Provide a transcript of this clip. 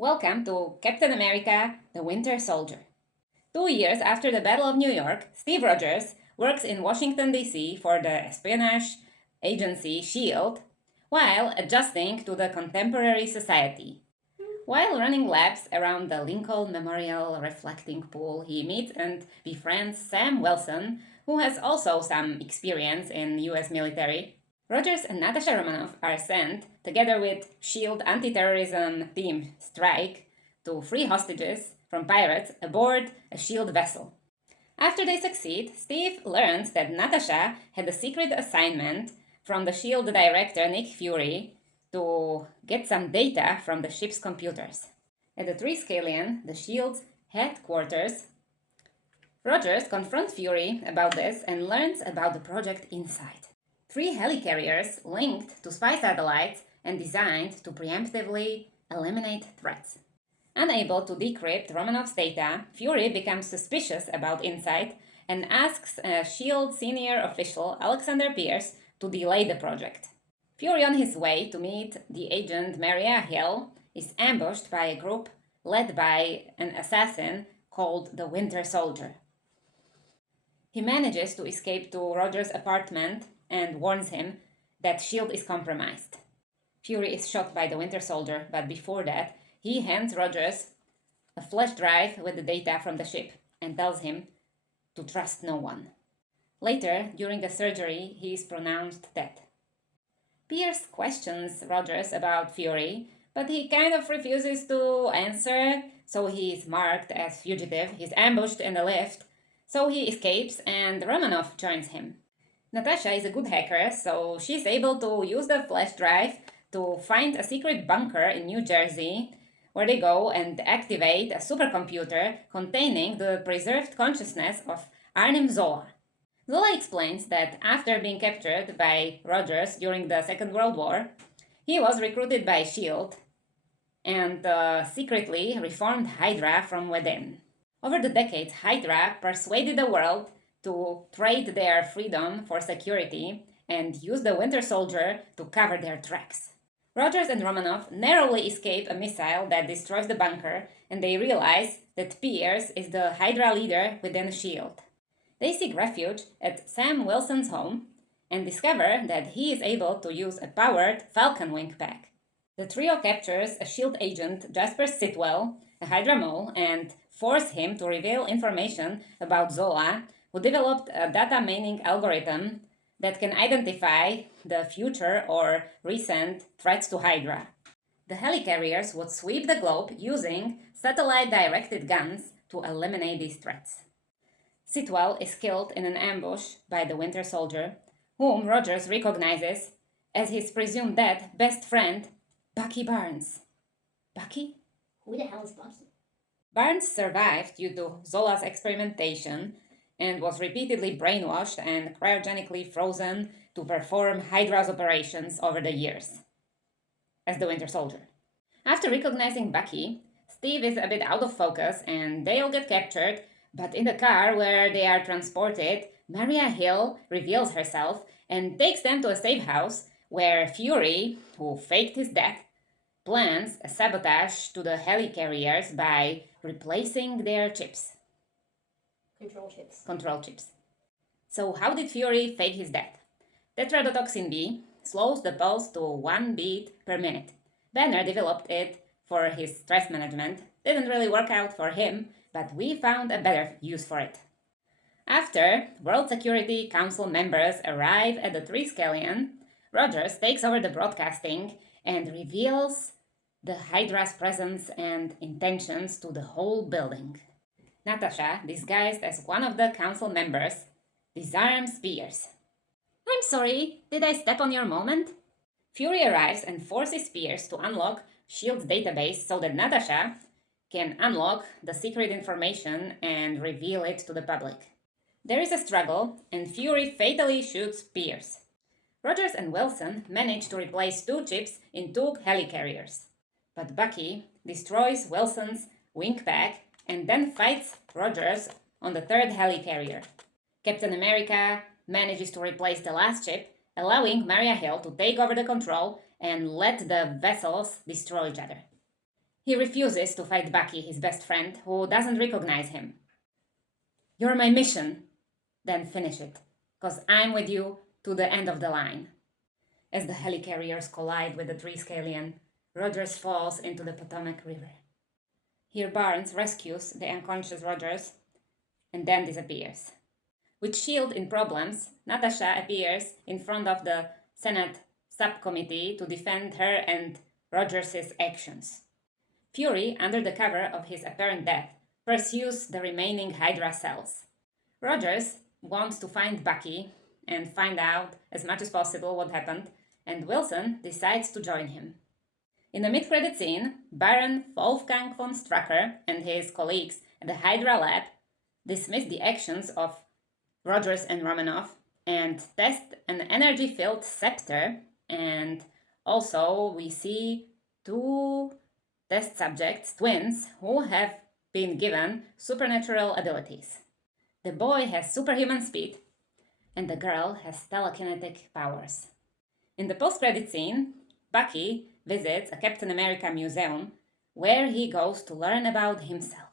Welcome to Captain America, the Winter Soldier. 2 years after the Battle of New York, Steve Rogers works in Washington, D.C. for the espionage agency S.H.I.E.L.D. while adjusting to the contemporary society. While running laps around the Lincoln Memorial reflecting pool, he meets and befriends Sam Wilson, who has also some experience in US military. Rogers and Natasha Romanoff are sent, together with S.H.I.E.L.D. anti-terrorism team Strike, to free hostages from pirates aboard a S.H.I.E.L.D. vessel. After they succeed, Steve learns that Natasha had a secret assignment from the S.H.I.E.L.D. director Nick Fury to get some data from the ship's computers. At the Triskelion, the S.H.I.E.L.D.'s headquarters, Rogers confronts Fury about this and learns about the project inside. 3 helicarriers linked to spy satellites and designed to preemptively eliminate threats. Unable to decrypt Romanoff's data, Fury becomes suspicious about Insight and asks a S.H.I.E.L.D. senior official Alexander Pierce to delay the project. Fury, on his way to meet the agent Maria Hill, is ambushed by a group led by an assassin called the Winter Soldier. He manages to escape to Rogers' apartment and warns him that S.H.I.E.L.D. is compromised. Fury is shot by the Winter Soldier, but before that, he hands Rogers a flash drive with the data from the ship and tells him to trust no one. Later, during the surgery, he is pronounced dead. Pierce questions Rogers about Fury, but he kind of refuses to answer, so he is marked as fugitive. He's ambushed in the lift, so he escapes and Romanoff joins him. Natasha is a good hacker, so she's able to use the flash drive to find a secret bunker in New Jersey, where they go and activate a supercomputer containing the preserved consciousness of Arnim Zola. Zola explains that after being captured by Rogers during the Second World War, he was recruited by S.H.I.E.L.D. and secretly reformed Hydra from within. Over the decades, Hydra persuaded the world to trade their freedom for security and use the Winter Soldier to cover their tracks. Rogers and Romanoff narrowly escape a missile that destroys the bunker, and they realize that Pierce is the Hydra leader within S.H.I.E.L.D. They seek refuge at Sam Wilson's home and discover that he is able to use a powered Falcon wing pack. The trio captures a S.H.I.E.L.D. agent, Jasper Sitwell, a Hydra mole, and force him to reveal information about Zola, who developed a data mining algorithm that can identify the future or recent threats to Hydra. The helicarriers would sweep the globe using satellite-directed guns to eliminate these threats. Sitwell is killed in an ambush by the Winter Soldier, whom Rogers recognizes as his presumed dead best friend, Bucky Barnes. Bucky? Who the hell is Bucky? Barnes survived due to Zola's experimentation and was repeatedly brainwashed and cryogenically frozen to perform Hydra's operations over the years as the Winter Soldier. After recognizing Bucky, Steve is a bit out of focus and they all get captured, but in the car where they are transported, Maria Hill reveals herself and takes them to a safe house where Fury, who faked his death, plans a sabotage to the helicarriers by replacing their chips. Control chips. So how did Fury fake his death? Tetrodotoxin B slows the pulse to 1 beat per minute. Banner developed it for his stress management. Didn't really work out for him, but we found a better use for it. After World Security Council members arrive at the Triskelion, Rogers takes over the broadcasting and reveals the Hydra's presence and intentions to the whole building. Natasha, disguised as one of the council members, disarms Pierce. "I'm sorry, did I step on your moment?" Fury arrives and forces Pierce to unlock S.H.I.E.L.D's database so that Natasha can unlock the secret information and reveal it to the public. There is a struggle, and Fury fatally shoots Pierce. Rogers and Wilson manage to replace 2 chips in 2 helicarriers, but Bucky destroys Wilson's wing pack and then fights Rogers on the 3rd helicarrier. Captain America manages to replace the last chip, allowing Maria Hill to take over the control and let the vessels destroy each other. He refuses to fight Bucky, his best friend, who doesn't recognize him. "You're my mission." "Then finish it, 'cause I'm with you to the end of the line." As the helicarriers collide with the Triskelion, Rogers falls into the Potomac River. Here Barnes rescues the unconscious Rogers and then disappears. With S.H.I.E.L.D. in problems, Natasha appears in front of the Senate subcommittee to defend her and Rogers' actions. Fury, under the cover of his apparent death, pursues the remaining Hydra cells. Rogers wants to find Bucky and find out as much as possible what happened, and Wilson decides to join him. In the mid-credit scene, Baron Wolfgang von Strucker and his colleagues at the Hydra lab dismiss the actions of Rogers and Romanoff and test an energy-filled scepter, and also we see two test subjects, twins, who have been given supernatural abilities. The boy has superhuman speed, and the girl has telekinetic powers. In the post-credit scene, Bucky visits a Captain America museum where he goes to learn about himself.